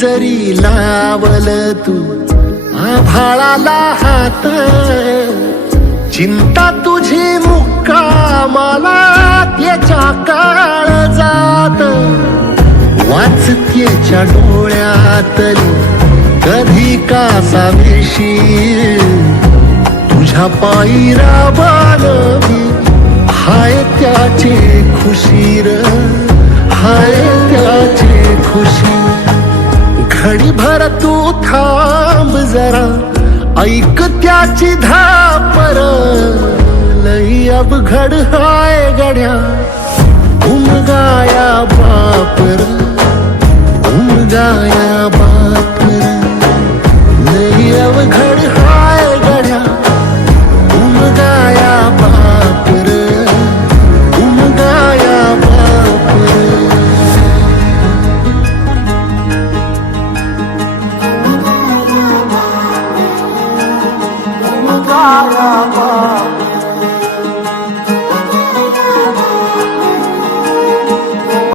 जरी लावल तू आभाळाला हात चिंता तुझी मुक्कामाला त्याच्या काळ जात. वाचतेच्या डोळ्यातली कधी का सावेशी तुझ्या पायी राबानवी हाय त्याचे खुशीर हाय त्याचे खुशी. घडी भर तू थांब जरा ऐक त्याची धापर. लई अवघड हाय गड्या उमगाया बापर ಪಾರ